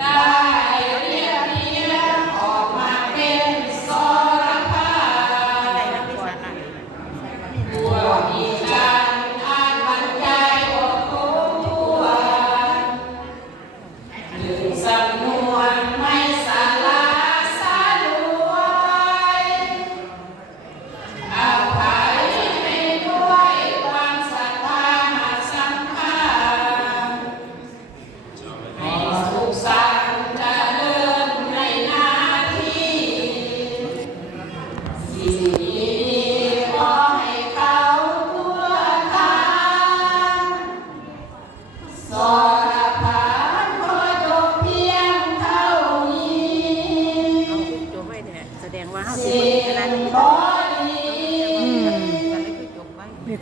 Dah.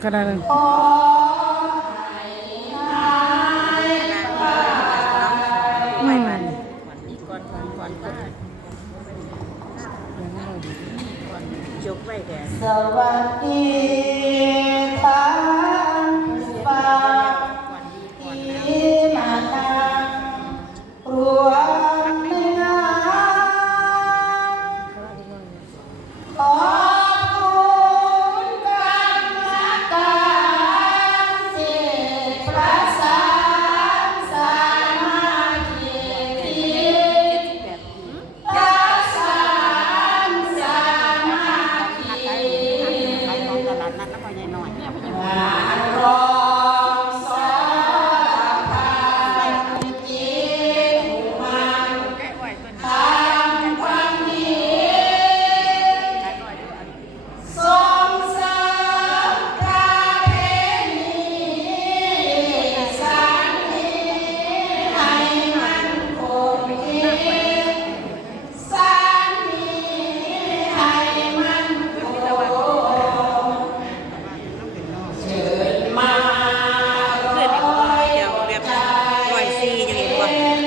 ขนาดนั้นไม่มันจบไปแกสวัสดี พยาบาล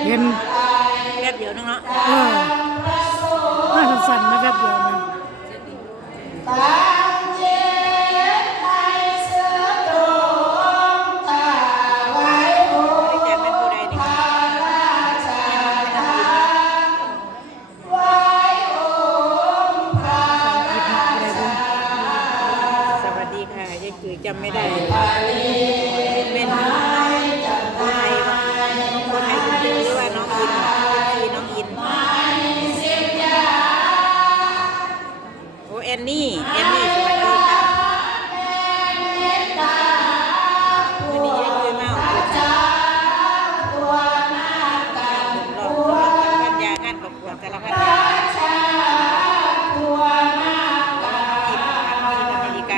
เห็นแป๊บเดียวนึงเนาะเออมาสั่นๆนะแป๊บเดียวนะสวัสดีค่ะยาคือจำไม่ได้ นนี่ เอนนี่